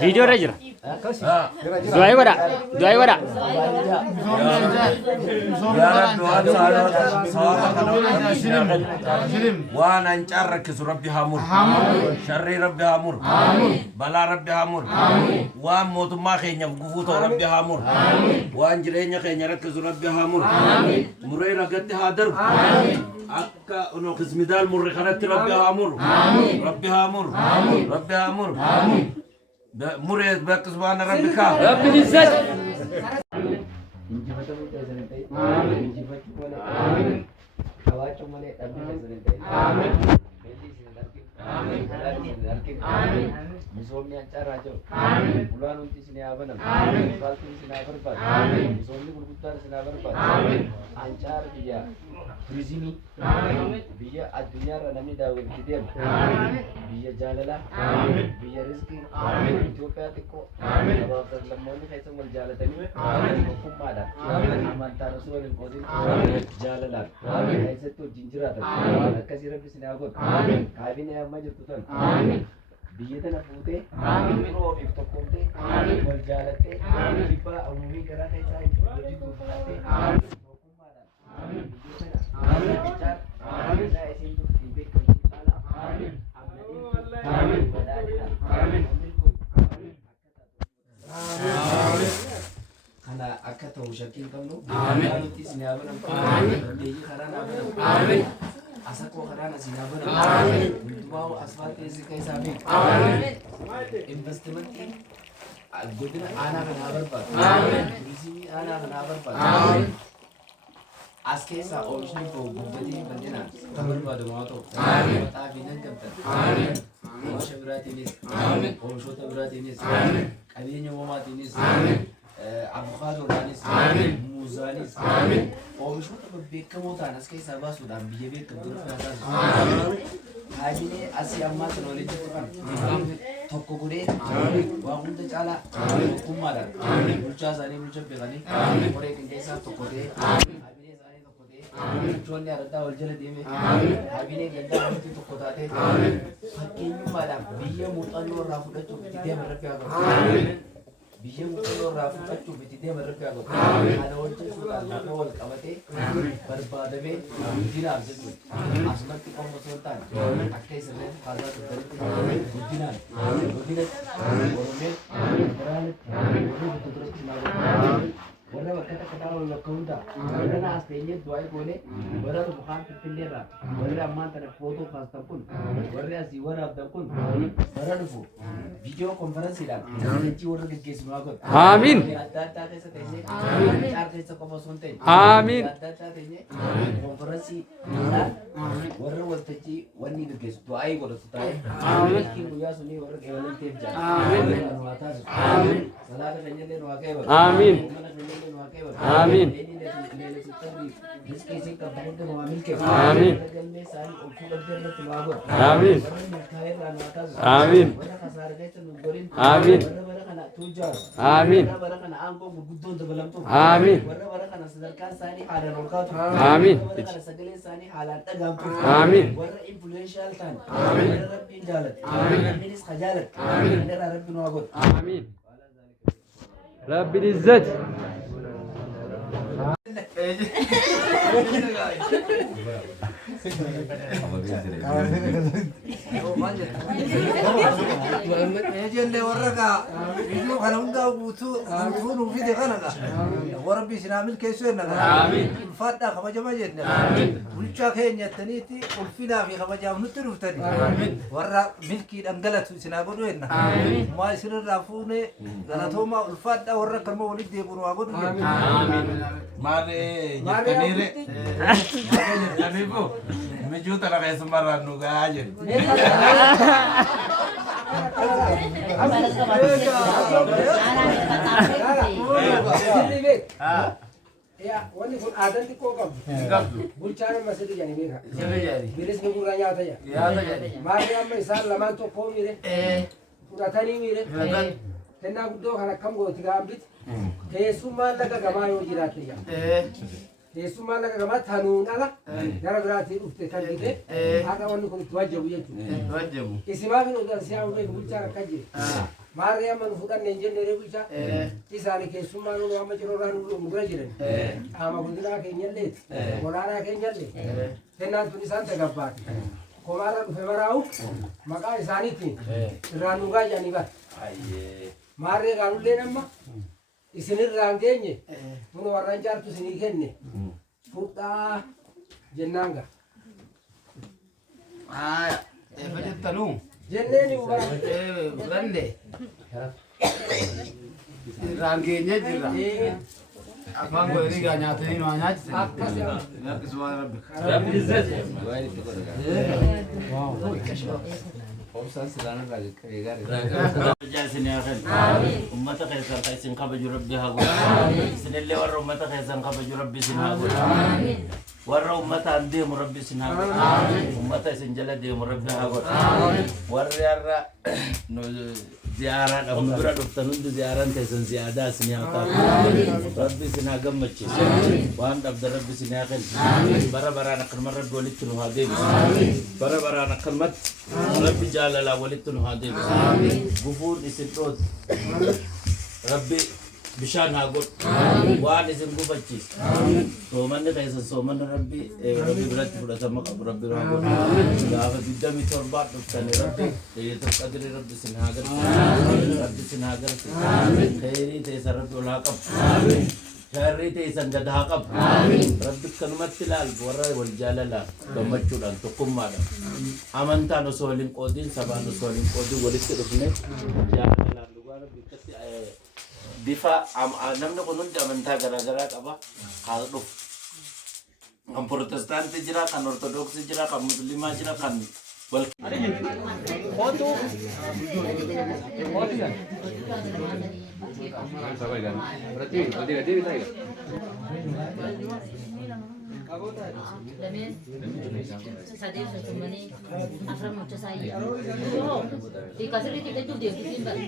Video ra jira. Du'aa godha. Du'aa godha. وانا انجرك ربي هامور شر ربي هامور بلا ربي هامور وان موت ما خينيا غفوت ربي هامور وان جرينيا خينيا ركز ربي هامور مريرا قد هادر اكا انو خزمدال مر خرت ربي هامور ربي هامور ربي هامور مريد بكسبان ربك ربي العزة. Misoomni ancaraa jiru. Ulaan hundi isin haa banamu. Asfaaltiin isin haa barbaadu. Misoomni gurguddaan isin haa barbaadu. Ancaara biyya turizimii, biyya addunyaarra namni daawwatee deemu, biyya jaalalaa, biyya rizqii, Itoophiyaa xiqqoo, sabaaf sablammoonni keessa wal jaalatanii tokkummaadhaan amantaan osoo waliin qoodin jaalalaan keessatti wajjin jiraatan akkasii rabbi isin haa godhu. Kaabinee amma jirtu tan biyya tana fuutee yeroo ofiif tokkomtee wal jaalattee jibbaa uumamii garaa keessaa hojii tuufattee tokkummaadhaan biyya tana bichaan isin turtii beekamtii caalaa amnanii badhaadhina kana akka ta'u shakkiin qabnu nuti isin haa banamu dandeeyyii karaa naa banamu asako karana sinabana mtuwao asfalti zika isabi investment godina ana kana barba turizimi ana kana barba askesa ocean ko guddi bandina barba da mato ta binan gamta shabiratinis shota biratinis qabinya mamatinis avocado danis muzanis oomishota beekamotaan as keessaa baasuudhaan biyya beekamtu kaabinee asii ammaatti walitti dhufan tokko godhee waa hunda caalaa tokkummaadhaan bulchaa isaanii bulcha beekanii qoree qindeessaa tokko ta'e kaabinee isaanii tokko ta'e bulchoonni adda wal jala deeme kaabinee gandaa wanti tokko taate fakkeenyummaadhaan biyya muuxannoo irraa fudhachuuf itti deeman rabbi haa qabu. Biyya muuxannoo irraa fudhachuuf itti deeman rabbi haa qabu. Haala hojjechuudhaan lafa wal qabatee barbaadamee guddinaaf jechuudha. Asumatti qofa osoo hin taane akka isirratti haasaa turtanitti guddinaan godinatti Oromee federaalitti warri guddaa duratti naagoota warra bakka takka ta'an wal bakka hundaa warra naas teenyee du'aa goone warra bukaan Finfinneerraa warri ammaan tana footoo kaastan kun warri asii waraabdan kun warra dhufu viidiyoo konferensiidhaan leenjii warra gaggeessu haa godhu. Amiin. Adda addaa keessa teenyee caar keessa qofa osoo hin ta'in Amiin. adda addaa teenyee konferensii warra waltajjii wanni gaggeessu du'aa godhatu taa'ee guyyaa sunii warra qeebalanteef jira. Amiin. Salaata keenyallee nu haa qeebalu. Amiin. Amiin. Amiin. Amiin. Amiin. Amiin. Amiin. Amiin. Amiin. Amiin. Amiin. رب العزة. Ejelle warraga video kana hunda guutu guutu fi de kana warabbi sinamil keesu enna Amiin. fadda khabaja jenna bulcha keenya taniti ulfina fi khabaja nutti dhuftani warra milki dangalatu sinagodu enna ma isir rafune galatoma ulfadda warra karma walid de bunu agodu mare jatanire janibo mejuta la kaysa marra nuga aje Ya, wani kun adan ti ko kam. Bulchaan masjid jani beka. Bilis ni gurra nyaata ya. Maariyaam isaan lamaan tokko mire. Fudhatanii mire. Kennaa guddoo kana kam gooti gaambit. keessummaan laga gamaa yoo jiraate yaa keessummaan laga gamaa tanuun ala gara biraatiin dhufte kan dhite haqa wanni kun itti wajjabu jechuudha. Isimaa fi nuti siyaa uumee bulchaa akka jire maarree amma nu fudhanne hin jenne bulchaa isaanii keessummaan nu amma jiroorraa nu bira jiran qaama guddinaa keenyallee olaanaa keenyallee kennaan tun isaan tagabbaati. Komaara dhufe baraa'u maqaa isaaniitiin irraan dhugaa jedhanii bara. Maarree gaanullee amma isinirraan geenye kun warraan jaartu isinii kenne fudhaa jennaan ga'a. Fayyadtanuu. Jenneen ni bara. Rande. Irraan geenye jirra. Afaan godhanii gaa nyaatanii nu nyaachise. Akkas yaa. Subhaan rabbi. Obsaan silaana raajii gaari. Jaasin yaa kan. Ummata keessan kan isin kabaju rabbi haa godhu. Isinillee warra ummata keessan kabaju rabbi isin haa godhu. Warra ummataan deemu rabbi isin haa godhu. Ummata isin jala deemu rabbi haa godhu. Warri har'a ziyaaraadhaaf nu bira dhuftan hundi ziyaaraan keessan ziyaadaa isin haa taatu. Rabbi isin haa gammachiisu. Waan dhabda rabbi isin haa kennu. Bara baraan akkanuma rabbi walitti nu haa deebisu. Bara baraan akkanumatti rabbi jaalalaa walitti nu haa deebisu. Gufuun isin dhooti. Rabbi bishaan haa godhu. Waan isin gufachiisu. Soomanni keessan soomanni rabbi biratti fudhatama qabu rabbi haa godhu. Gaafa 27 dhuftanii rabbi leeyyatul qadri rabbi isin haa garsiisu. Rabbi isin haa garsiisu. Khayrii teessan rabbi ol haa qabu. Sharrii teessan gad haa qabu. Rabbi kanumatti ilaalu warra wal jaalalaan gammachuudhaan tokkummaadhaan amantaan osoo waliin qoodiin sabaan osoo waliin qoodiin walitti dhufne jaalalaan dhugaa rabbi akkatti bifa namni kun hundi amantaa garaagaraa qaba haa dhufu. Kan Protestaantii jira, kan Ortodoksii jira, kan Musliimaa jira, kan wal Sadii sochumanii afran mucha saayii. Kasirri itti jechuuf deemtisiin bara.